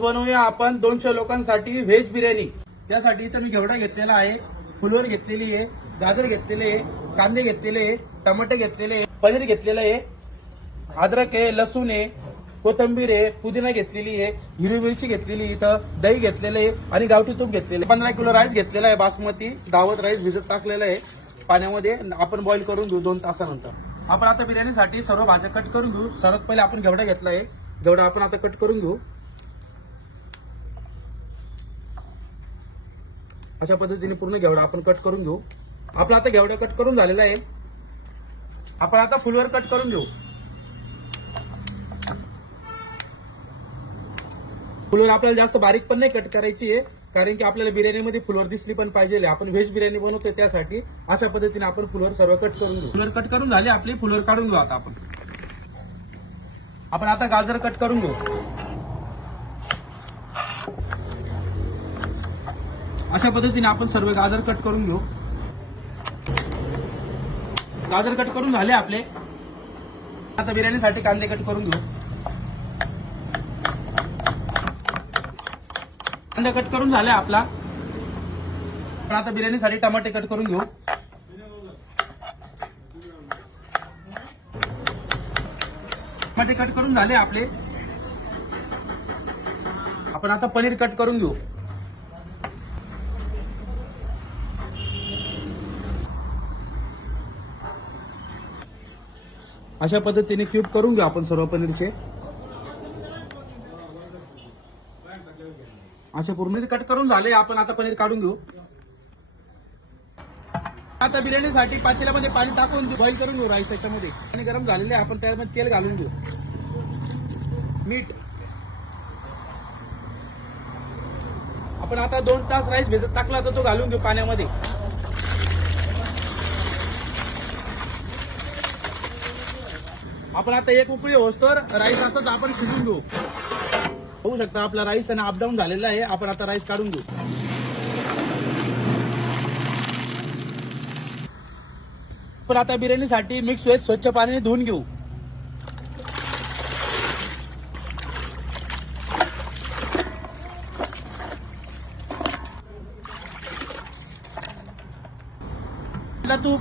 बनवूया आपण 200 लोकांसाठी व्हेज बिर्याणी। त्यासाठी इथं मी घेवडा घेतलेला आहे, फुलवर घेतलेली आहे, गाजर घेतलेले आहे, कांदे घेतलेले आहे, टमाटे घेतलेले आहे, पनीर घेतलेलं आहे, अद्रक आहे, लसूण आहे, कोथिंबीर आहे, पुदिना घेतलेली आहे, हिरवी मिरची घेतलेली, इथं दही घेतलेलं आहे आणि गावठी तूप घेतलेलं आहे। 15 किलो राईस घेतलेला आहे, बासमती दावत राईस भिजत टाकलेला आहे पाण्यामध्ये, आपण बॉईल करून घेऊ 2 तासानंतर। आपण आता बिर्याणीसाठी सर्व भाज्या कट करून घेऊ। सर्वात पहिले आपण घेवडा घेतला आहे, घेवडा आपण आता कट करून घेऊ। अशा पद्धतीने पूर्ण घेवडा आपण कट करून घेऊ। आपला आता घेवडा कट करून झालेला आहे, आपण आता फुलवर कट करून घेऊ। फुलवर आपल्याला जास्त बारीक पण नाही कट करायची आहे, कारण की आपल्याला बिर्याणीमध्ये फुलवर दिसली पण पाहिजे। आपण व्हेज बिर्याणी बनवतोय त्यासाठी अशा पद्धतीने आपण फुलवर सर्व कट करून घेऊ। फुलवर कट करून झाले आपली, फुलवर काढून घेऊ। आता आपण आता गाजर कट करून घेऊ। अशा पद्धतीने आपण सर्व गाजर कट करून घेऊ। गाजर कट करून झाले आपले, आता बिर्याणीसाठी कांदे कट करून घेऊ। कांदा कट करून झाले आपला, पण आता बिर्याणीसाठी टमाटे कट करून घेऊ। टमाटे कट करून झाले आपले, आपण आता पनीर कट करून घेऊ। अशा पद्धतीने क्यूब करून घेऊ आपण सर्व पनीरचे। असे पूर्ण कट करून झाले, आपण आता पनीर काढून घेऊ। आता बिर्याणीसाठी पातेल्यामध्ये पाणी टाकून बॉईल करून घेऊ राईस याच्यामध्ये। पाणी गरम झालेले आपण त्यामध्ये तेल घालून घेऊ, मीठ। आपण आता 2 तास राईस भिजत टाकला तर तो घालून घेऊ पाण्यामध्ये। आपण आता एक उकळी होस्तोवर राईस असं आपण शिजून घेऊ। होऊ शकता आपला राईस आणि अपडाऊन झालेला आहे, आपण आता राईस काढून घेऊ। पण आता बिर्याणीसाठी मिक्स व्हेज स्वच्छ पाण्याने धुवून घेऊ। तूप,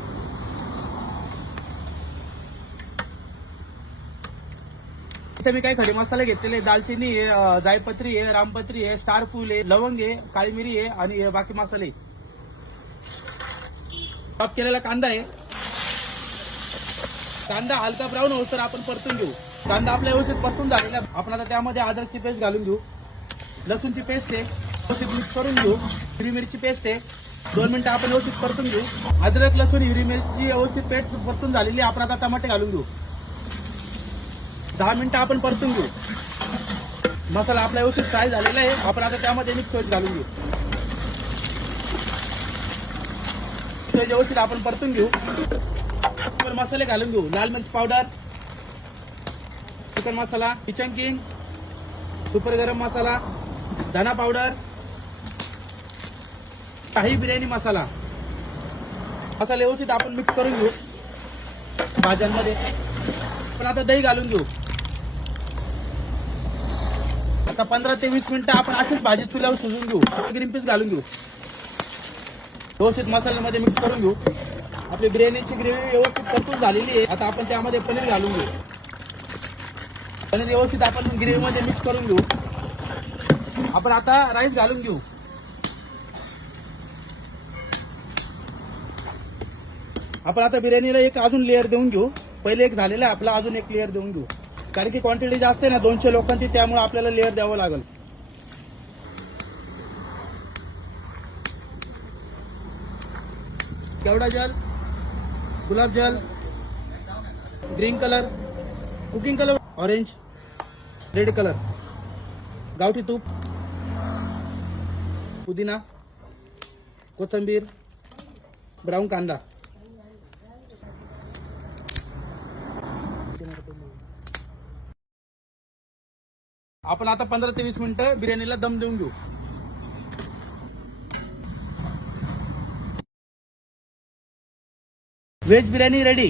इथे मी काही खडे मसाले घेतलेले, दालचिनी आहे, जायपत्री आहे, रामपत्री आहे, स्टार फूल आहे, लवंग आहे, काळी मिरी आहे आणि बाकी मसाले। चॉप केलेला कांदा आहे, कांदा हलका ब्राऊन होऊस तर आपण परतून घेऊ। कांदा आपल्या व्यवस्थित परतून झालेला, आपण आता त्यामध्ये अद्रकची पेस्ट घालून घेऊ, लसूणची पेस्ट आहे व्यवस्थित मिक्स करून घेऊ, हिरवी मिरची पेस्ट आहे 2 मिनिटं आपण व्यवस्थित परतून घेऊ। अद्रक लसूण हिरवी मिरची व्यवस्थित पेस्ट परतून झालेली, आपण आता टमाटे घालून घेऊ। 10 मिनिटं आपण परतून घेऊ। मसाला आपला व्यवस्थित फ्राय झालेला आहे, आपण आता त्यामध्ये मिक्स व्हेज घालून घेऊ। व्यवस्थित आपण परतून घेऊ, मसाले घालून घेऊ। लाल मिर्च पावडर, चिकन मसाला, किचन किंग, सुपर गरम मसाला, धना पावडर, शाही बिर्याणी मसाला। मसाले व्यवस्थित आपण मिक्स करून घेऊ भाज्यांमध्ये। आपण आता दही घालून घेऊ। आता 15 ते 20 मिनिटं आपण अशीच भाजी चुल्यावर शिजून घेऊ। ग्रीन पीस घालून घेऊ, व्यवस्थित मसाल्यामध्ये मिक्स करून घेऊ। आपली बिर्याणीची ग्रेव्ही व्यवस्थित परतून झालेली आहे, आता आपण त्यामध्ये पनीर घालून घेऊ। पनीर व्यवस्थित आपण ग्रेव्हीमध्ये मिक्स करून घेऊ। आपण आता राईस घालून घेऊ। आपण आता बिर्याणीला एक अजून लेअर देऊन घेऊ। पहिले एक झालेला आहे आपला, अजून एक लेअर देऊन घेऊ, कारण की क्वांटिटी जास्त आहे ना 200 लोकांची, त्यामुळे आपल्याला लेअर द्यावं लागेल। केवडा जल, गुलाब जल, green colour, cooking colour, orange, red colour, गावठी तूप, पुदिना, कोथिंबीर, ब्राऊन कांदा। आपण आता 15 ते 20 मिनिटं बिर्याणीला दम देऊन घेऊ। Veg biryani ready.